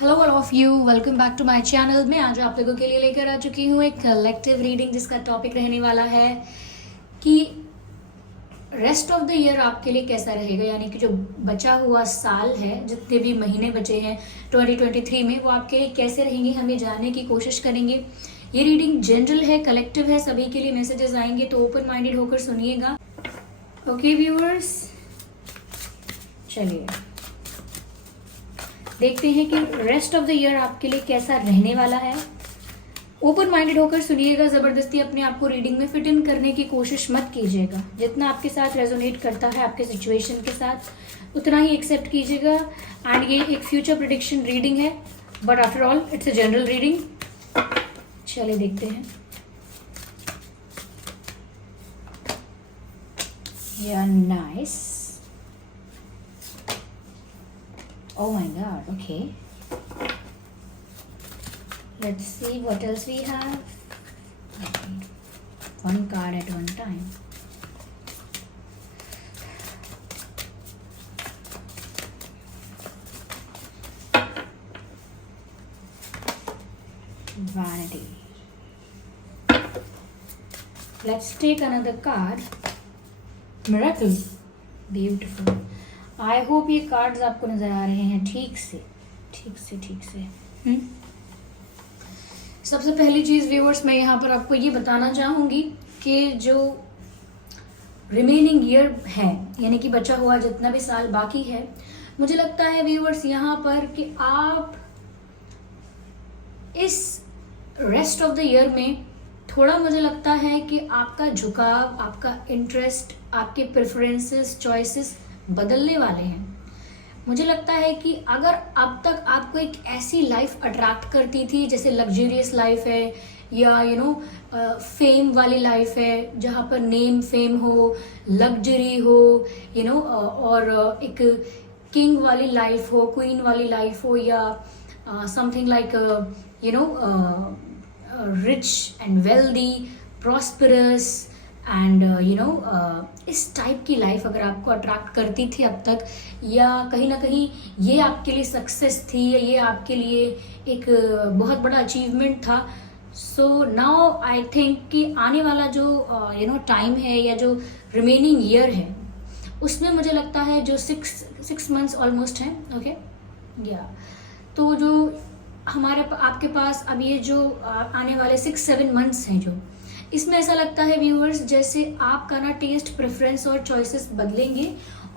Hello all of you, welcome back to my channel. मैं आज आप लोगों के लिए लेकर आ चुकी हूँ एक कलेक्टिव रीडिंग जिसका टॉपिक रहने वाला है कि रेस्ट ऑफ द ईयर आपके लिए कैसा रहेगा, यानी कि जो बचा हुआ साल है, जितने भी महीने बचे हैं 2023 में, वो आपके लिए कैसे रहेंगे, हम ये जानने की कोशिश करेंगे। ये रीडिंग जनरल है, कलेक्टिव है, सभी के लिए मैसेजेस आएंगे, तो ओपन माइंडेड होकर सुनिएगा। ओके व्यूअर्स, चलिए देखते हैं कि रेस्ट ऑफ द ईयर आपके लिए कैसा रहने वाला है। ओपन माइंडेड होकर सुनिएगा, जबरदस्ती अपने आप को रीडिंग में फिट इन करने की कोशिश मत कीजिएगा। जितना आपके साथ रेजोनेट करता है आपके सिचुएशन के साथ, उतना ही एक्सेप्ट कीजिएगा। एंड ये एक फ्यूचर प्रेडिक्शन रीडिंग है, but after all it's a general reading. चलिए देखते हैं। या nice. Oh my god, okay. Let's see what else we have. Okay. One card at one time. Vanity. Let's take another card. Miracle. Beautiful. I hope ये cards आपको नजर आ रहे हैं ठीक से। सबसे पहली चीज व्यूअर्स, मैं यहाँ पर आपको ये बताना चाहूंगी कि जो रिमेनिंग ईयर है, यानी कि बचा हुआ जितना भी साल बाकी है, मुझे लगता है व्यूअर्स यहाँ पर कि आप इस रेस्ट ऑफ द ईयर में थोड़ा, मुझे लगता है कि आपका झुकाव, आपका इंटरेस्ट, आपके प्रेफरेंसेस, चॉइसेस बदलने वाले हैं। मुझे लगता है कि अगर अब तक आपको एक ऐसी लाइफ अट्रैक्ट करती थी जैसे लग्जरियस लाइफ है, या फेम वाली लाइफ है, जहाँ पर नेम फेम हो, लग्जरी हो, और एक किंग वाली लाइफ हो, क्वीन वाली लाइफ हो, या something like rich and wealthy, prosperous and इस टाइप की लाइफ अगर आपको अट्रैक्ट करती थी अब तक, या कहीं ना कहीं ये आपके लिए सक्सेस थी, या ये आपके लिए एक बहुत बड़ा अचीवमेंट था, सो नाउ आई थिंक कि आने वाला जो टाइम है, या जो रिमेनिंग ईयर है, उसमें मुझे लगता है जो सिक्स मंथ्स ऑलमोस्ट हैं, ओके या तो जो हमारे आपके पास अब ये जो आने वाले 6-7 मंथ्स हैं, जो इसमें ऐसा लगता है व्यूअर्स जैसे आपका ना टेस्ट, प्रेफरेंस और चॉइसेस बदलेंगे,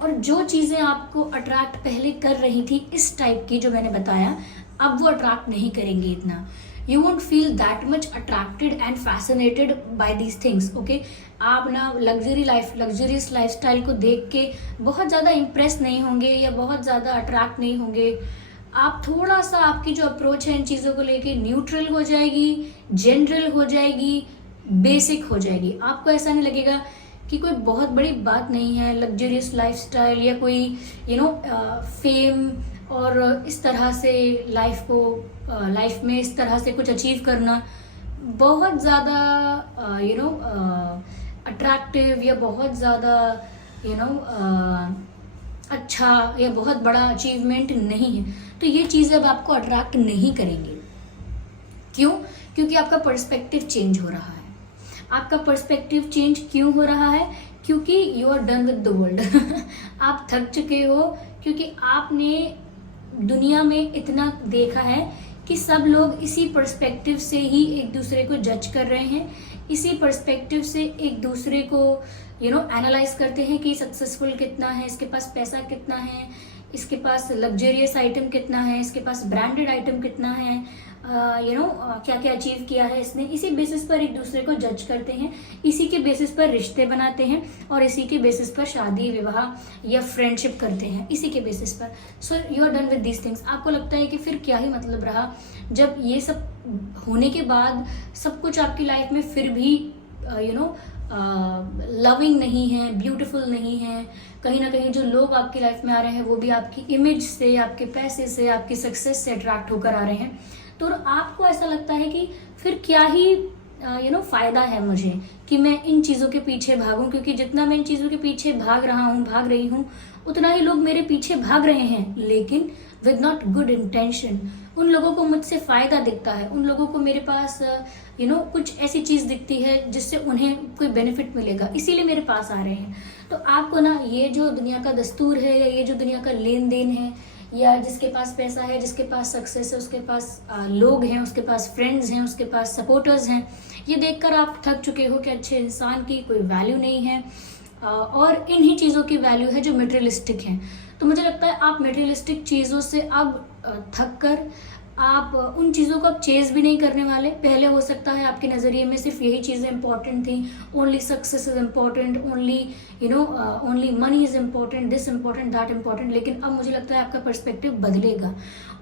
और जो चीज़ें आपको अट्रैक्ट पहले कर रही थी इस टाइप की जो मैंने बताया, अब वो अट्रैक्ट नहीं करेंगे इतना। You won't feel that much attracted and fascinated by these things, okay. आप ना लग्जरियस लाइफस्टाइल को देख के बहुत ज़्यादा इम्प्रेस नहीं होंगे, या बहुत ज़्यादा अट्रैक्ट नहीं होंगे। आप थोड़ा सा, आपकी जो अप्रोच है इन चीज़ों को लेके न्यूट्रल हो जाएगी, जनरल हो जाएगी, बेसिक हो जाएगी। आपको ऐसा नहीं लगेगा कि कोई बहुत बड़ी बात नहीं है लग्जरियस लाइफस्टाइल, या कोई फेम और इस तरह से लाइफ में इस तरह से कुछ अचीव करना बहुत ज़्यादा अट्रैक्टिव, या बहुत ज़्यादा अच्छा, या बहुत बड़ा अचीवमेंट नहीं है। तो ये चीज़ें अब आपको अट्रैक्ट नहीं करेंगी। क्यों? क्योंकि आपका पर्सपेक्टिव चेंज हो रहा है। आपका पर्सपेक्टिव चेंज क्यों हो रहा है? क्योंकि you are done with the world. आप थक चुके हो, क्योंकि आपने दुनिया में इतना देखा है कि सब लोग इसी पर्सपेक्टिव से ही एक दूसरे को जज कर रहे हैं, इसी पर्सपेक्टिव से एक दूसरे को एनालाइज करते हैं कि सक्सेसफुल कितना है, इसके पास पैसा कितना है, इसके पास लग्जरियस आइटम कितना है, इसके पास ब्रांडेड आइटम कितना है, क्या क्या अचीव किया है इसने। इसी बेसिस पर एक दूसरे को जज करते हैं, इसी के बेसिस पर रिश्ते बनाते हैं, और इसी के बेसिस पर शादी विवाह या फ्रेंडशिप करते हैं, इसी के बेसिस पर। So you are done with these things. आपको लगता है कि फिर क्या ही मतलब रहा, जब ये सब होने के बाद सब कुछ आपकी लाइफ में फिर भी लविंग नहीं है, ब्यूटीफुल नहीं है। कहीं ना कहीं जो लोग आपकी लाइफ में आ रहे हैं वो भी आपकी इमेज से, आपके पैसे से, आपकी सक्सेस से अट्रैक्ट होकर आ रहे हैं। तो आपको ऐसा लगता है कि फिर क्या ही फ़ायदा है मुझे कि मैं इन चीज़ों के पीछे भागूं, क्योंकि जितना मैं इन चीज़ों के पीछे भाग रही हूँ उतना ही लोग मेरे पीछे भाग रहे हैं, लेकिन विद नॉट गुड इंटेंशन। उन लोगों को मुझसे फ़ायदा दिखता है, उन लोगों को मेरे पास कुछ ऐसी चीज़ दिखती है जिससे उन्हें कोई बेनिफिट मिलेगा, इसीलिए मेरे पास आ रहे हैं। तो आपको ना ये जो दुनिया का दस्तूर है या ये जो दुनिया का लेन देन है, या जिसके पास पैसा है, जिसके पास सक्सेस है, उसके पास लोग हैं, उसके पास फ्रेंड्स हैं, उसके पास सपोर्टर्स हैं, ये देखकर आप थक चुके हो कि अच्छे इंसान की कोई वैल्यू नहीं है, और इन्हीं चीज़ों की वैल्यू है जो मटेरियलिस्टिक हैं। तो मुझे लगता है आप मटेरियलिस्टिक चीज़ों से अब थक कर आप उन चीज़ों को अब चेज़ भी नहीं करने वाले। पहले हो सकता है आपके नज़रिए में सिर्फ यही चीज़ें इंपॉर्टेंट थी, only success is important, only money is important, this important, that important, लेकिन अब मुझे लगता है आपका पर्सपेक्टिव बदलेगा,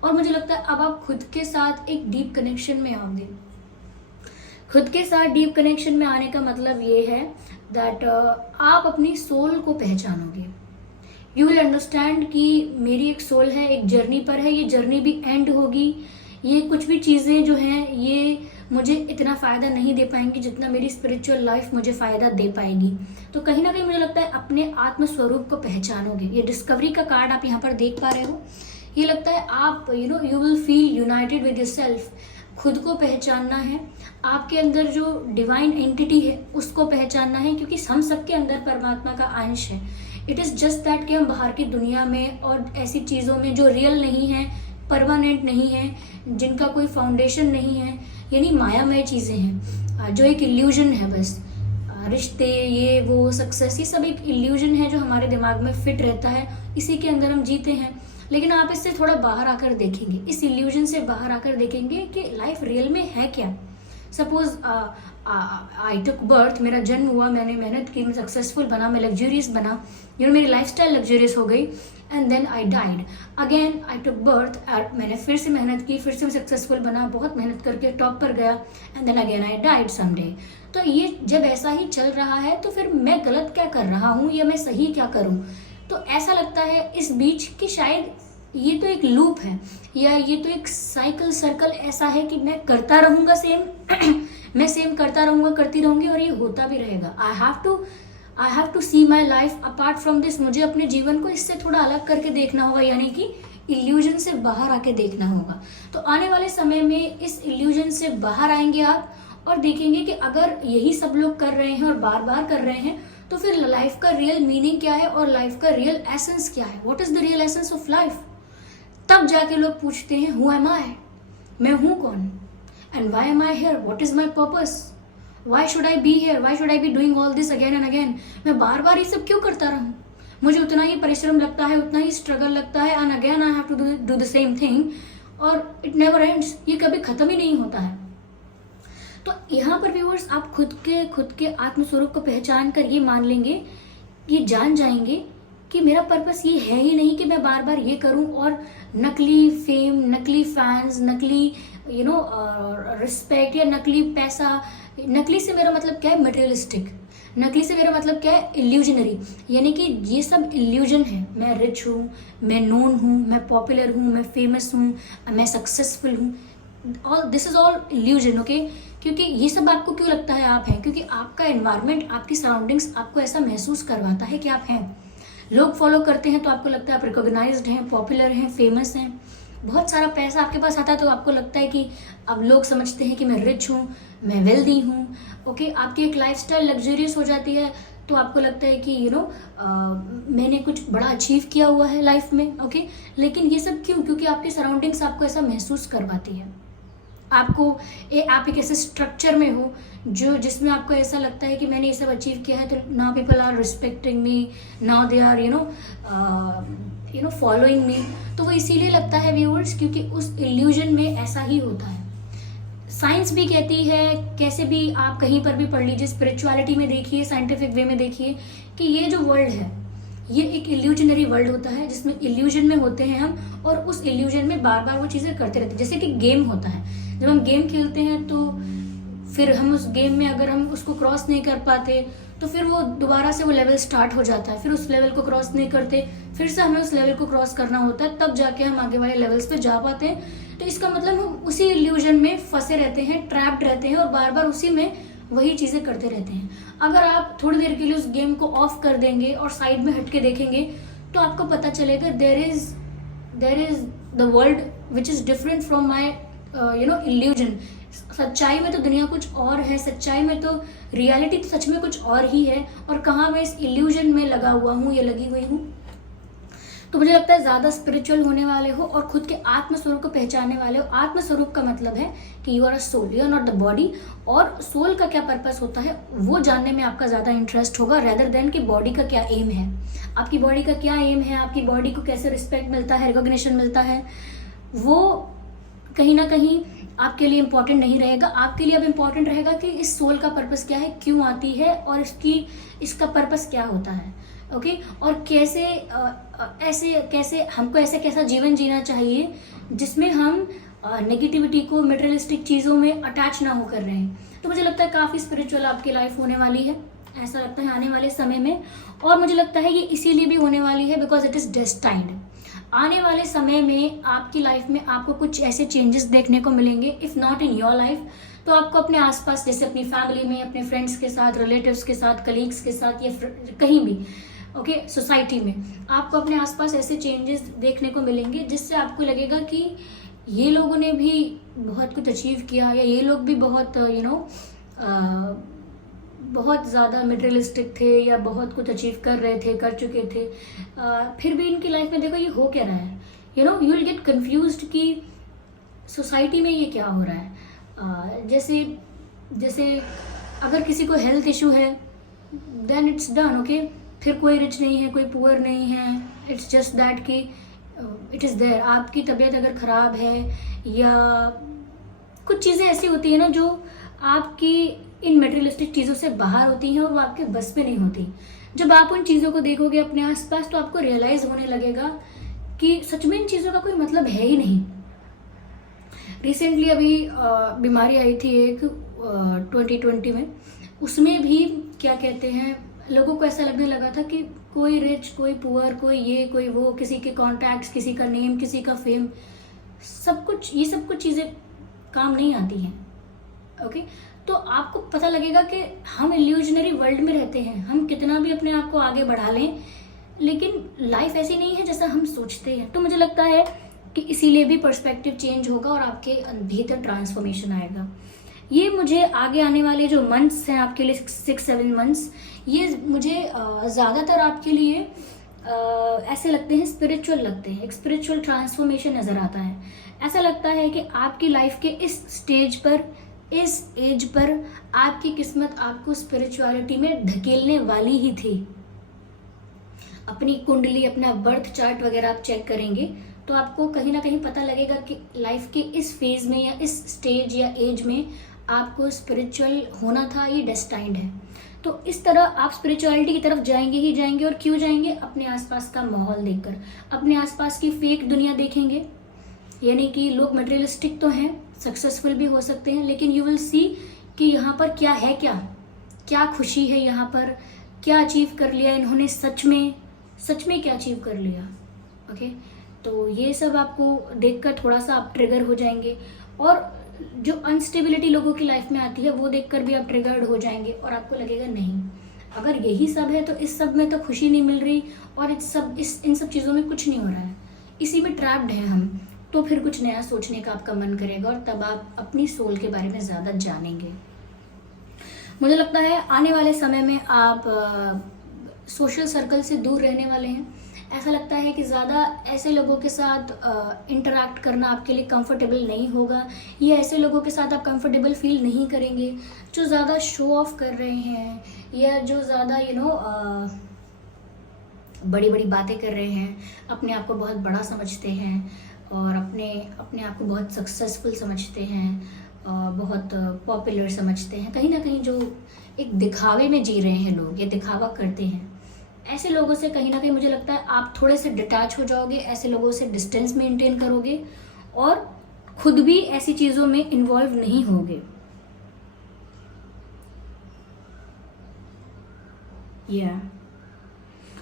और मुझे लगता है अब आप खुद के साथ एक डीप कनेक्शन में आओगे। खुद के साथ डीप कनेक्शन में आने का मतलब ये है दैट आप अपनी सोल को पहचानोगे। यू विल अंडरस्टैंड कि मेरी एक सोल है, एक जर्नी पर है, ये जर्नी भी एंड होगी। ये कुछ भी चीज़ें जो हैं ये मुझे इतना फ़ायदा नहीं दे पाएंगी जितना मेरी स्पिरिचुअल लाइफ मुझे फ़ायदा दे पाएगी। तो कहीं ना कहीं मुझे लगता है अपने आत्म स्वरूप को पहचानोगे। ये डिस्कवरी का कार्ड आप यहाँ पर देख पा रहे हो, ये लगता है आप you will feel United with yourself. खुद को पहचानना है, आपके अंदर जो डिवाइन एंटिटी है उसको पहचानना है, क्योंकि हम सबके अंदर परमात्मा का अंश है। इट इज़ जस्ट दैट कि हम बाहर की दुनिया में और ऐसी चीज़ों में जो रियल नहीं है, परमानेंट नहीं है, जिनका कोई फाउंडेशन नहीं है, यानी मायामय चीज़ें हैं, जो एक इल्यूजन है बस। रिश्ते, ये वो, सक्सेस, ये सब एक इल्यूजन है जो हमारे दिमाग में फिट रहता है, इसी के अंदर हम जीते हैं। लेकिन आप इससे थोड़ा बाहर आकर देखेंगे, इस इल्यूजन से बाहर आकर देखेंगे कि लाइफ रियल में है क्या। सपोज आई टुक बर्थ, मेरा जन्म हुआ, मैंने मेहनत की, मैं सक्सेसफुल बना, मैं लग्जूरियस बना, मेरी लाइफस्टाइल लग्जूरियस हो गई, and then I died. Again I took birth, मैंने फिर से मेहनत की, फिर से मैं सक्सेसफुल बना, बहुत मेहनत करके टॉप पर गया, and then again I died someday. तो ये जब ऐसा ही चल रहा है तो फिर मैं गलत क्या कर रहा हूँ या मैं सही क्या करूँ? तो ऐसा लगता है इस बीच कि शायद ये तो एक लूप है, या ये तो एक साइकिल सर्कल ऐसा है कि मैं करता रहूँगा सेम मैं सेम करता रहूँगा, करती रहूँगी, और ये होता भी रहेगा। I have to see my life apart from this. मुझे अपने जीवन को इससे थोड़ा अलग करके देखना होगा, यानी कि इल्यूजन से बाहर आके देखना होगा। तो आने वाले समय में इस इल्यूजन से बाहर आएंगे आप और देखेंगे कि अगर यही सब लोग कर रहे हैं और बार बार कर रहे हैं, तो फिर लाइफ का रियल मीनिंग क्या है और लाइफ का रियल एसेंस क्या है। What is the real essence of life? तब जाके लोग पूछते हैं हु एम आई, मैं हूँ कौन, and why am I here, what is my purpose, why should I be here, why should I be doing all this again and again. मैं बार बार ये सब क्यों करता रहूं? मुझे उतना ही परिश्रम लगता है, उतना ही स्ट्रगल लगता है, and again I have to do the same thing, और इट नेवर एंड्स। ये कभी खत्म ही नहीं होता है। तो यहाँ पर व्यूअर्स, आप खुद के आत्मस्वरूप को पहचान कर ये मान लेंगे, ये जान जाएंगे कि मेरा पर्पस ये है ही नहीं कि मैं बार बार ये करूं और नकली फेम, नकली फैंस, नकली रिस्पेक्ट या नकली पैसा। नकली से मेरा मतलब क्या है? मटेरियलिस्टिक। नकली से मेरा मतलब क्या है? इल्यूजनरी, यानी कि ये सब इल्यूजन है। मैं रिच हूँ, मैं नोन हूँ, मैं पॉपुलर हूँ, मैं फेमस हूँ, मैं सक्सेसफुल हूँ, all this is all illusion. Okay, क्योंकि ये सब आपको क्यों लगता है आप हैं? क्योंकि आपका एनवायरनमेंट, आपकी सराउंडिंग्स आपको ऐसा महसूस करवाता है कि आप हैं। लोग फॉलो करते हैं तो आपको लगता है आप रिकॉग्नाइज्ड हैं, पॉपुलर हैं, फेमस हैं। बहुत सारा पैसा आपके पास आता है तो आपको लगता है कि अब लोग समझते हैं कि मैं रिच हूँ, मैं वेल्दी हूँ। ओके, आपकी एक लाइफस्टाइल लग्जरियस हो जाती है तो आपको लगता है कि मैंने कुछ बड़ा अचीव किया हुआ है लाइफ में। ओके, लेकिन ये सब क्यों? क्योंकि आपकी सराउंडिंग्स आपको ऐसा महसूस करवाती है। आप एक ऐसे स्ट्रक्चर में हो जिसमें आपको ऐसा लगता है कि मैंने ये सब अचीव किया है, तो now people are respecting me, now they are following me. तो वो इसीलिए लगता है व्यूअर्स, क्योंकि उस इल्यूजन में ऐसा ही होता है। साइंस भी कहती है, कैसे भी आप कहीं पर भी पढ़ लीजिए, स्पिरिचुअलिटी में देखिए, साइंटिफिक वे में देखिए, कि ये जो वर्ल्ड है ये एक इल्यूजनरी वर्ल्ड होता है, जिसमें इल्यूजन में होते हैं हम, और उस इल्यूजन में बार बार वो चीज़ें करते रहते हैं। जैसे कि गेम होता है, जब हम गेम खेलते हैं तो फिर हम उस गेम में अगर हम उसको क्रॉस नहीं कर पाते तो फिर वो दोबारा से वो लेवल स्टार्ट हो जाता है, फिर उस लेवल को क्रॉस नहीं करते, फिर से हमें उस लेवल को क्रॉस करना होता है, तब जाके हम आगे वाले लेवल्स पे जा पाते हैं। तो इसका मतलब हम उसी इल्यूजन में फंसे रहते हैं, ट्रैप्ड रहते हैं और बार बार उसी में वही चीज़ें करते रहते हैं। अगर आप थोड़ी देर के लिए उस गेम को ऑफ कर देंगे और साइड में हट के देखेंगे तो आपको पता चलेगा there is the world which is different from my illusion. सच्चाई में तो दुनिया कुछ और है, सच्चाई में तो रियलिटी तो सच में कुछ और ही है, और कहाँ मैं इस इल्यूजन में लगा हुआ हूँ या लगी हुई हूँ। तो मुझे लगता है ज़्यादा स्पिरिचुअल होने वाले हो और खुद के आत्मस्वरूप को पहचानने वाले हो। आत्मस्वरूप का मतलब है कि you are a soul, you are not the body, और सोल का क्या पर्पस होता है वो जानने में आपका ज़्यादा इंटरेस्ट होगा रेदर देन कि बॉडी का क्या एम है। आपकी बॉडी का क्या एम है, आपकी बॉडी को कैसे रिस्पेक्ट मिलता है, रिकॉग्निशन मिलता है, वो कहीं ना कहीं आपके लिए इम्पोर्टेंट नहीं रहेगा। आपके लिए अब इम्पोर्टेंट रहेगा कि इस सोल का पर्पस क्या है, क्यों आती है, और इसका पर्पस क्या होता है। ओके और कैसे हमको ऐसे कैसा जीवन जीना चाहिए जिसमें हम नेगेटिविटी को, मटेरियलिस्टिक चीज़ों में अटैच ना होकर रहे हैं। तो मुझे लगता है काफ़ी स्पिरिचुअल आपकी लाइफ होने वाली है, ऐसा लगता है आने वाले समय में। और मुझे लगता है ये इसीलिए भी होने वाली है बिकॉज इट इज़ डेस्टाइन्ड। आने वाले समय में आपकी लाइफ में आपको कुछ ऐसे चेंजेस देखने को मिलेंगे, if not in your life तो आपको अपने आसपास, जैसे अपनी फैमिली में, अपने फ्रेंड्स के साथ, रिलेटिव्स के साथ, कलीग्स के साथ, या कहीं भी सोसाइटी में आपको अपने आसपास ऐसे चेंजेस देखने को मिलेंगे जिससे आपको लगेगा कि ये लोगों ने भी बहुत कुछ अचीव किया, या ये लोग भी बहुत बहुत ज़्यादा मटेरियलिस्टिक थे, या बहुत कुछ अचीव कर रहे थे, कर चुके थे, फिर भी इनकी लाइफ में देखो ये हो क्या रहा है। यू विल गेट कन्फ्यूज्ड कि सोसाइटी में ये क्या हो रहा है। जैसे अगर किसी को हेल्थ इशू है देन इट्स डन, ओके, फिर कोई रिच नहीं है, कोई पुअर नहीं है, इट्स जस्ट दैट कि इट इज़ देयर। आपकी तबीयत अगर ख़राब है, या कुछ चीज़ें ऐसी होती है ना जो आपकी इन मटेरियलिस्टिक चीज़ों से बाहर होती हैं और वो आपके बस में नहीं होती। जब आप उन चीज़ों को देखोगे अपने आसपास तो आपको रियलाइज़ होने लगेगा कि सच में इन चीज़ों का कोई मतलब है ही नहीं। रिसेंटली अभी बीमारी आई थी एक 2020 में, उसमें भी क्या कहते हैं, लोगों को ऐसा लगने लगा था कि कोई रिच, कोई पुअर, कोई ये, कोई वो, किसी के कॉन्टैक्ट्स, किसी का नेम, किसी का फेम, ये सब कुछ चीज़ें काम नहीं आती हैं। ओके तो आपको पता लगेगा कि हम इल्यूजनरी वर्ल्ड में रहते हैं। हम कितना भी अपने आप को आगे बढ़ा लें लेकिन लाइफ ऐसी नहीं है जैसा हम सोचते हैं। तो मुझे लगता है कि इसीलिए भी पर्सपेक्टिव चेंज होगा और आपके भीतर ट्रांसफॉर्मेशन आएगा। ये मुझे आगे आने वाले जो मंथ्स हैं आपके लिए 6-7 मंथ्स, ये मुझे ज़्यादातर आपके लिए ऐसे लगते हैं, स्पिरिचुअल लगते हैं। एक स्पिरिचुअल ट्रांसफॉर्मेशन नज़र आता है। ऐसा लगता है कि आपकी लाइफ के इस स्टेज पर, इस एज पर आपकी किस्मत आपको स्पिरिचुअलिटी में धकेलने वाली ही थी। अपनी कुंडली, अपना बर्थ चार्ट वगैरह आप चेक करेंगे तो आपको कहीं ना कहीं पता लगेगा कि लाइफ के इस फेज में या इस स्टेज या एज में आपको स्पिरिचुअल होना था, ये डेस्टाइन्ड है। तो इस तरह आप स्पिरिचुअलिटी की तरफ जाएंगे ही जाएंगे। और क्यों जाएंगे? अपने आसपास का माहौल देखकर, अपने आसपास की फेक दुनिया देखेंगे। यानी कि लोग मटेरियलिस्टिक तो हैं, सक्सेसफुल भी हो सकते हैं, लेकिन यू विल सी कि यहाँ पर क्या है, क्या खुशी है, यहाँ पर क्या अचीव कर लिया इन्होंने, सच में क्या अचीव कर लिया। ओके तो ये सब आपको देखकर थोड़ा सा आप ट्रिगर हो जाएंगे, और जो अनस्टेबिलिटी लोगों की लाइफ में आती है वो देखकर भी आप ट्रिगर्ड हो जाएंगे और आपको लगेगा नहीं, अगर यही सब है तो इस सब में तो खुशी नहीं मिल रही और इन सब चीज़ों में कुछ नहीं हो रहा है, इसी में ट्रैप्ड हैं हम। तो फिर कुछ नया सोचने का आपका मन करेगा और तब आप अपनी सोल के बारे में ज़्यादा जानेंगे। मुझे लगता है आने वाले समय में आप सोशल सर्कल से दूर रहने वाले हैं। ऐसा लगता है कि ज़्यादा ऐसे लोगों के साथ इंटरैक्ट करना आपके लिए कंफर्टेबल नहीं होगा, या ऐसे लोगों के साथ आप कंफर्टेबल फील नहीं करेंगे जो ज़्यादा शो ऑफ कर रहे हैं, या जो ज़्यादा बड़ी बड़ी बातें कर रहे हैं, अपने आप को बहुत बड़ा समझते हैं और अपने आप को बहुत सक्सेसफुल समझते हैं, बहुत पॉपुलर समझते हैं। कहीं ना कहीं जो एक दिखावे में जी रहे हैं लोग, या दिखावा करते हैं, ऐसे लोगों से कहीं ना कहीं मुझे लगता है आप थोड़े से डिटैच हो जाओगे, ऐसे लोगों से डिस्टेंस मेंटेन करोगे और खुद भी ऐसी चीज़ों में इन्वॉल्व नहीं होगे।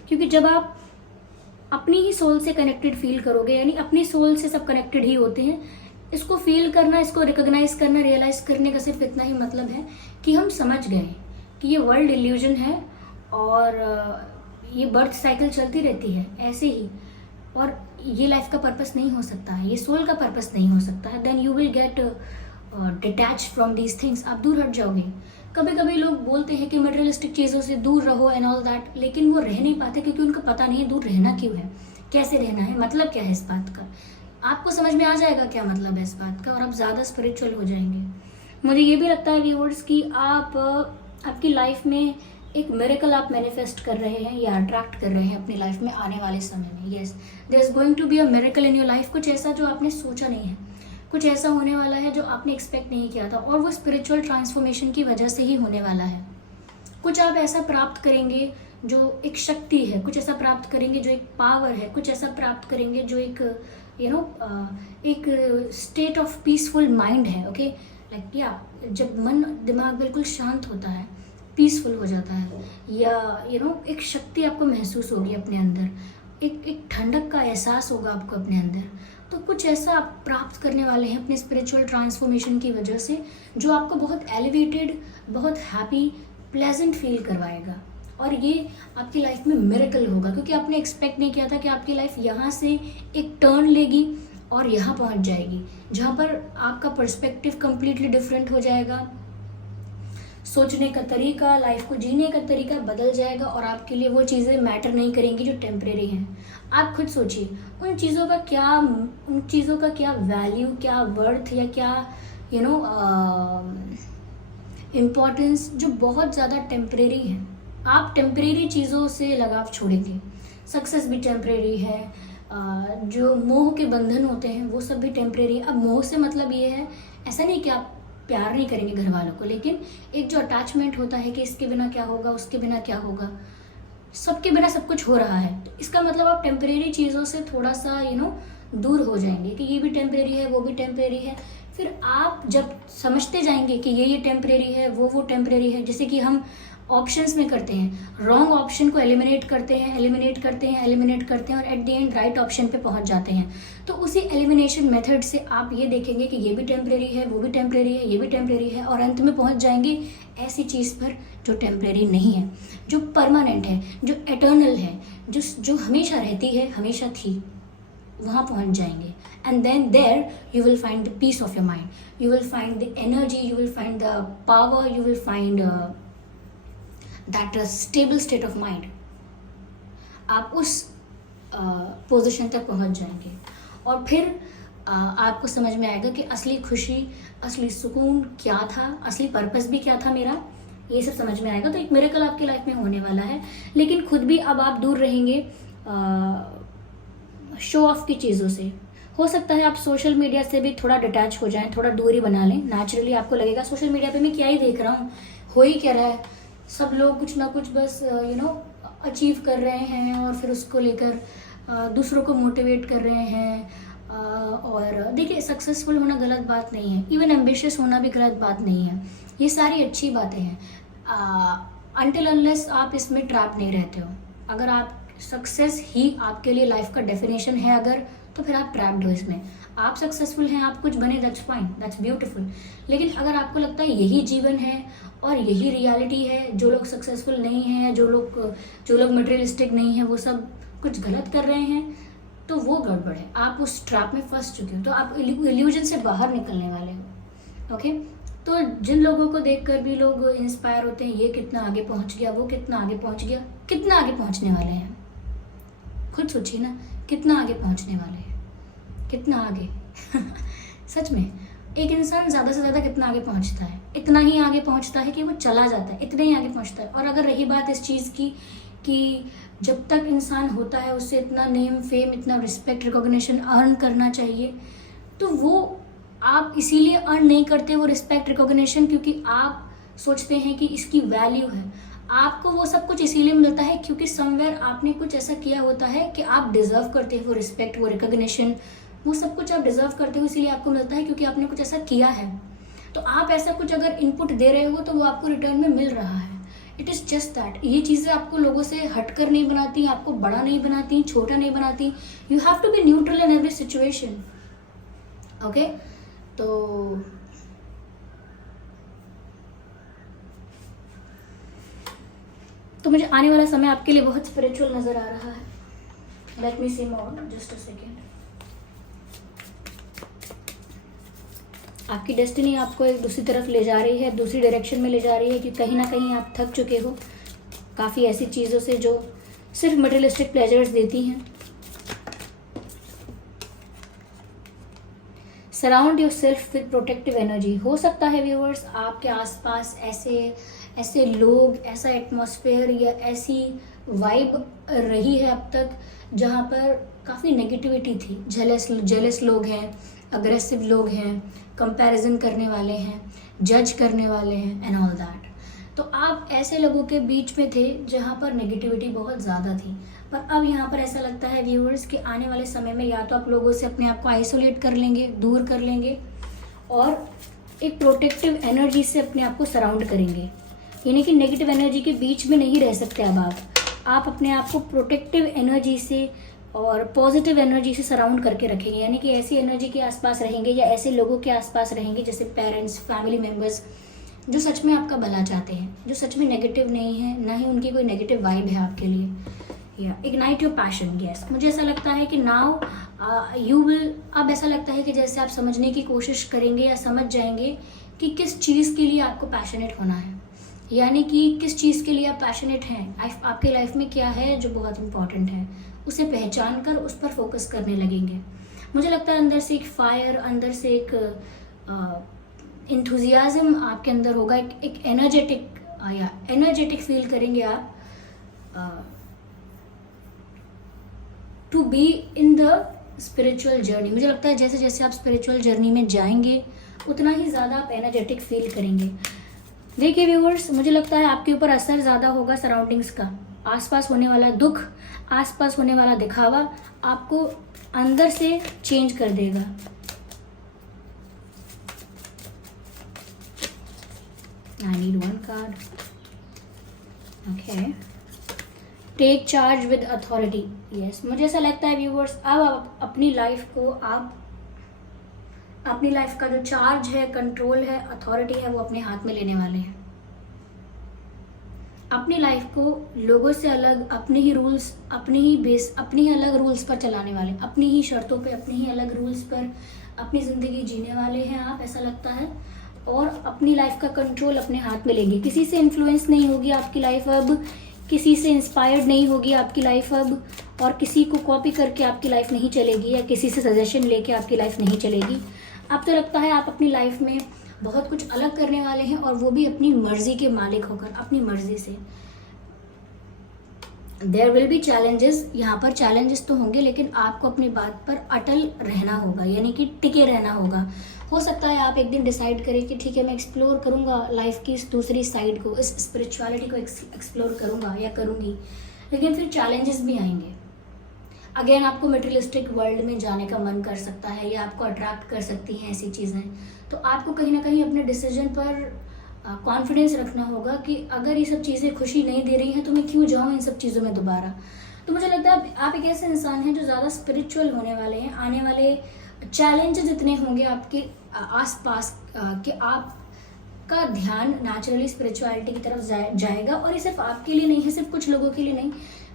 क्योंकि जब आप अपनी ही सोल से कनेक्टेड फील करोगे, यानी अपनी सोल से सब कनेक्टेड ही होते हैं, इसको फील करना, इसको रिकॉग्नाइज करना, रियलाइज करने का सिर्फ इतना ही मतलब है कि हम समझ गए कि ये वर्ल्ड इल्यूजन है और ये बर्थ साइकिल चलती रहती है ऐसे ही, और ये लाइफ का पर्पस नहीं हो सकता है, ये सोल का पर्पस नहीं हो सकता है। Then you will get detach from these things, आप दूर हट जाओगे। कभी कभी लोग बोलते हैं कि मटेरियलिस्टिक चीज़ों से दूर रहो एंड ऑल दैट, लेकिन वो रह नहीं पाते क्योंकि उनको पता नहीं है दूर रहना क्यों है, कैसे रहना है, मतलब क्या है इस बात का। आपको समझ में आ जाएगा क्या मतलब है इस बात का और आप ज़्यादा स्पिरिचुअल हो जाएंगे। मुझे ये भी लगता है व्यूअर्स कि आपकी लाइफ में एक मिरेकल आप मैनिफेस्ट कर रहे हैं या अट्रैक्ट कर रहे हैं अपनी लाइफ में आने वाले समय में। Yes, there is going to be a miracle in your life, कुछ ऐसा जो आपने सोचा नहीं है, कुछ ऐसा होने वाला है जो आपने एक्सपेक्ट नहीं किया था, और वो स्पिरिचुअल ट्रांसफॉर्मेशन की वजह से ही होने वाला है। कुछ आप ऐसा प्राप्त करेंगे जो एक शक्ति है, कुछ ऐसा प्राप्त करेंगे जो एक पावर है, कुछ ऐसा प्राप्त करेंगे जो एक एक स्टेट ऑफ पीसफुल माइंड है। ओके, लाइक या जब मन दिमाग बिल्कुल शांत होता है, पीसफुल हो जाता है, या एक शक्ति आपको महसूस होगी अपने अंदर, एक ठंडक का एहसास होगा आपको अपने अंदर। तो कुछ ऐसा आप प्राप्त करने वाले हैं अपने स्पिरिचुअल ट्रांसफॉर्मेशन की वजह से जो आपको बहुत एलिवेटेड, बहुत हैप्पी, प्लेजेंट फील करवाएगा, और ये आपकी लाइफ में मिरेकल होगा क्योंकि आपने एक्सपेक्ट नहीं किया था कि आपकी लाइफ यहाँ से एक टर्न लेगी और यहाँ पहुँच जाएगी, जहाँ पर आपका पर्सपेक्टिव कम्प्लीटली डिफरेंट हो जाएगा, सोचने का तरीका, लाइफ को जीने का तरीका बदल जाएगा, और आपके लिए वो चीज़ें मैटर नहीं करेंगी जो टेम्परेरी हैं। आप खुद सोचिए उन चीज़ों का क्या वैल्यू, क्या वर्थ, या क्या इम्पोर्टेंस जो बहुत ज़्यादा टेम्परेरी है। आप टेम्परेरी चीज़ों से लगाव छोड़ेंगे। सक्सेस भी टेम्परेरी है, जो मोह के बंधन होते हैं वो सब भी टेम्परेरी है। अब मोह से मतलब ये है, ऐसा नहीं कि आप प्यार नहीं करेंगे घर वालों को, लेकिन एक जो अटैचमेंट होता है कि इसके बिना क्या होगा, उसके बिना क्या होगा, सबके बिना सब कुछ हो रहा है, तो इसका मतलब आप टेम्परेरी चीज़ों से थोड़ा सा दूर हो जाएंगे कि ये भी टेम्परेरी है, वो भी टेम्परेरी है। फिर आप जब समझते जाएंगे कि ये टेम्परेरी है, वो टेम्परेरी है, जैसे कि हम ऑप्शंस में करते हैं, रॉन्ग ऑप्शन को एलिमिनेट करते हैं और at the end right option पे पहुंच जाते हैं। तो उसी एलिमिनेशन मेथड से आप ये देखेंगे कि ये भी टेम्परेरी है, वो भी टेम्परेरी है, ये भी टेम्परेरी है, और अंत में पहुंच जाएंगे ऐसी चीज़ पर जो टेम्परेरी नहीं है, जो परमानेंट है, जो एटर्नल है, जो हमेशा रहती है, हमेशा थी, वहाँ पहुँच जाएंगे। And then there you will find the peace of your mind, you will find the energy, you will find the power, you will find that stable state of mind. आप उस पोजीशन तक पहुंच जाएंगे, और फिर आपको समझ में आएगा कि असली खुशी, असली सुकून क्या था, असली पर्पस भी क्या था मेरा, ये सब समझ में आएगा। तो एक मिरेकल आपकी लाइफ में होने वाला है, लेकिन खुद भी अब आप दूर रहेंगे शो ऑफ की चीज़ों से। हो सकता है आप सोशल मीडिया से भी थोड़ा डिटैच हो जाएं, थोड़ा दूरी बना लें। नेचुरली आपको लगेगा सोशल मीडिया पे मैं क्या ही देख रहा हूँ, हो ही क्या रहा है, सब लोग कुछ ना कुछ बस अचीव कर रहे हैं, और फिर उसको लेकर दूसरों को मोटिवेट कर रहे हैं। और देखिए, सक्सेसफुल होना गलत बात नहीं है, इवन एम्बिशियस होना भी गलत बात नहीं है, ये सारी अच्छी बातें हैं अनटिल अनलेस आप इसमें ट्रैप नहीं रहते हो। अगर आप सक्सेस ही आपके लिए लाइफ का डेफिनेशन है अगर, तो फिर आप ट्रैप्ड हो इसमें। आप सक्सेसफुल हैं, आप कुछ बने, दैट्स फाइन, दैट्स ब्यूटीफुल। लेकिन अगर आपको लगता है यही जीवन है और यही रियलिटी है, जो लोग सक्सेसफुल नहीं हैं, जो लोग मटेरियलिस्टिक नहीं है, वो सब कुछ गलत कर रहे हैं, तो वो गड़बड़ है, आप उस ट्रैप में फंस चुके हो, तो आप इल्यूजन से बाहर निकलने वाले हो। ओके, तो जिन लोगों को देखकर भी लोग इंस्पायर होते हैं, ये कितना आगे पहुंच गया, वो कितना आगे पहुंच गया, कितना आगे पहुंचने वाले हैं, खुद सोचिए ना, कितना आगे पहुंचने वाले हैं, कितना आगे सच में एक इंसान ज़्यादा से ज़्यादा कितना आगे पहुंचता है, इतना ही आगे पहुंचता है कि वो चला जाता है, इतने ही आगे पहुंचता है। और अगर रही बात इस चीज़ की कि जब तक इंसान होता है उससे इतना नेम फेम, इतना रिस्पेक्ट, रिकॉग्निशन अर्न करना चाहिए, तो वो आप इसीलिए अर्न नहीं करते वो रिस्पेक्ट, रिकॉग्निशन, क्योंकि आप सोचते हैं कि इसकी वैल्यू है। आपको वो सब कुछ इसीलिए मिलता है क्योंकि समवेयर आपने कुछ ऐसा किया होता है कि आप डिजर्व करते हो वो रिस्पेक्ट, वो रिकॉग्निशन, वो सब कुछ आप डिजर्व करते हो, इसीलिए आपको मिलता है क्योंकि आपने कुछ ऐसा किया है। तो आप ऐसा कुछ अगर इनपुट दे रहे हो तो वो आपको रिटर्न में मिल रहा है। It is just that. ये चीज़ें आपको लोगों से हटकर नहीं बनाती, आपको बड़ा नहीं बनाती, छोटा नहीं बनाती। You have to be neutral in every situation. Okay, तो मुझे आने वाला समय आपके लिए बहुत स्पिरिचुअल नज़र आ रहा है। Let me see more, just a second. आपकी डेस्टिनी आपको एक दूसरी तरफ ले जा रही है, दूसरी डायरेक्शन में ले जा रही है, कि कहीं ना कहीं आप थक चुके हो काफ़ी ऐसी चीज़ों से जो सिर्फ मटेरियलिस्टिक प्लेजर्स देती हैं। Surround your self with protective energy. हो सकता है व्यूअर्स आपके आसपास ऐसे लोग, ऐसा एटमॉस्फेयर या ऐसी वाइब रही है अब तक जहाँ पर काफ़ी नेगेटिविटी थी। जेलस लोग हैं, अग्रेसिव लोग हैं, कंपैरिजन करने वाले हैं, जज करने वाले हैं एंड ऑल दैट। तो आप ऐसे लोगों के बीच में थे जहाँ पर नेगेटिविटी बहुत ज़्यादा थी। पर अब यहाँ पर ऐसा लगता है व्यूअर्स कि आने वाले समय में या तो आप लोगों से अपने आप को आइसोलेट कर लेंगे, दूर कर लेंगे, और एक प्रोटेक्टिव एनर्जी से अपने आप को सराउंड करेंगे। यानी कि नेगेटिव एनर्जी के बीच में नहीं रह सकते अब आप अपने आप को प्रोटेक्टिव एनर्जी से और पॉजिटिव एनर्जी से सराउंड करके रखेंगे। यानी कि ऐसी एनर्जी के आसपास रहेंगे या ऐसे लोगों के आसपास रहेंगे, जैसे पेरेंट्स, फैमिली मेम्बर्स, जो सच में आपका भला चाहते हैं, जो सच में नेगेटिव नहीं है, ना ही उनकी कोई नेगेटिव वाइब है आपके लिए। या इग्नाइट योर पैशन। यस, मुझे ऐसा लगता है कि नाउ यू विल, अब ऐसा लगता है कि जैसे आप समझने की कोशिश करेंगे या समझ जाएंगे कि किस चीज़ के लिए आपको पैशनेट होना है, यानी कि किस चीज़ के लिए आप पैशनेट हैं। आपके लाइफ में क्या है जो बहुत इंपॉर्टेंट है, उसे पहचान कर उस पर फोकस करने लगेंगे। मुझे लगता है अंदर से एक फायर, अंदर से एक इंथुजियाज्म आपके अंदर होगा, एक एनर्जेटिक फील करेंगे आप to be in the spiritual journey. मुझे लगता है जैसे जैसे आप स्पिरिचुअल जर्नी में जाएंगे उतना ही ज़्यादा आप एनर्जेटिक फील करेंगे। देखिए व्यूअर्स, मुझे लगता है आपके ऊपर असर ज़्यादा होगा सराउंडिंग्स का। आसपास होने वाला दुख, आसपास होने वाला दिखावा आपको अंदर से चेंज कर देगा। I need one card. Okay. Take charge with authority. Yes, मुझे ऐसा लगता है व्यूअर्स, अब आप अपनी लाइफ का जो चार्ज है, कंट्रोल है, अथॉरिटी है, वो अपने हाथ में लेने वाले हैं। अपनी लाइफ को लोगों से अलग, अपने ही रूल्स, अपनी ही अलग रूल्स पर चलाने वाले, अपनी ही शर्तों पे, अपनी ही अलग रूल्स पर अपनी ज़िंदगी जीने वाले हैं आप, ऐसा लगता है। और अपनी लाइफ का कंट्रोल अपने हाथ में लेंगे। किसी से इन्फ्लुएंस नहीं होगी आपकी लाइफ अब, किसी से इंस्पायर्ड नहीं होगी आपकी लाइफ अब, और किसी को कॉपी करके आपकी लाइफ नहीं चलेगी या किसी से सजेशन लेके आपकी लाइफ नहीं चलेगी। अब तो लगता है आप अपनी लाइफ में बहुत कुछ अलग करने वाले हैं, और वो भी अपनी मर्जी के मालिक होकर, अपनी मर्जी से। देयर विल बी चैलेंजेस, यहाँ पर चैलेंजेस तो होंगे, लेकिन आपको अपनी बात पर अटल रहना होगा, यानी कि टिके रहना होगा। हो सकता है आप एक दिन डिसाइड करें कि ठीक है, मैं एक्सप्लोर करूँगा लाइफ की इस दूसरी साइड को, इस स्पिरिचुअलिटी को एक्सप्लोर करूँगा या करूँगी, लेकिन फिर चैलेंजेस भी आएंगे। अगेन आपको मटेरियलिस्टिक वर्ल्ड में जाने का मन कर सकता है, या आपको अट्रैक्ट कर सकती हैं ऐसी चीज़ें। तो आपको कहीं ना कहीं अपने डिसीजन पर कॉन्फिडेंस रखना होगा कि अगर ये सब चीज़ें खुशी नहीं दे रही हैं तो मैं क्यों जाऊँ इन सब चीज़ों में दोबारा। तो मुझे लगता है आप एक ऐसे इंसान हैं जो ज़्यादा स्पिरिचुअल होने वाले हैं। आने वाले चैलेंजेस इतने होंगे आपके आसपास कि आपका ध्यान नेचुरली स्पिरिचुअलिटी की तरफ जाएगा। और ये सिर्फ आपके लिए नहीं है, सिर्फ कुछ लोगों के लिए नहीं,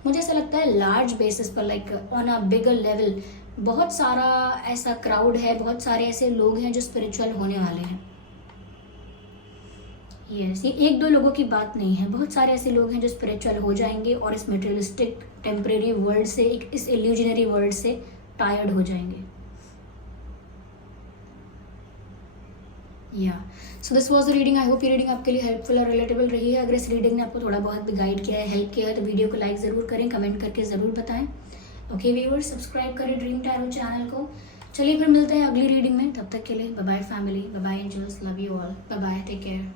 मुझे ऐसा लगता है लार्ज बेसिस पर, like on a bigger level, बहुत सारा ऐसा क्राउड है, बहुत सारे ऐसे लोग हैं जो स्पिरिचुअल होने वाले हैं। यस, ये एक दो लोगों की बात नहीं है, बहुत सारे ऐसे लोग हैं जो स्पिरिचुअल हो जाएंगे और इस मटेरियलिस्टिक टेम्परेरी वर्ल्ड से, इस इल्यूजनरी वर्ल्ड से टायर्ड हो जाएंगे। या so this was the reading. I hope ये रीडिंग आपके लिए हेल्पफुल और रिलेटेबल रही है। अगर इस रीडिंग ने आपको थोड़ा बहुत भी गाइड किया है, हेल्प किया है, तो वीडियो को लाइक ज़रूर करें, कमेंट करके ज़रूर बताएं। ओके व्यूअर्स, सब्सक्राइब करें ड्रीम टैरो चैनल को। चलिए फिर मिलते हैं अगली रीडिंग में, तब तक के लिए bye bye family, bye bye angels, love you all, bye bye, take care.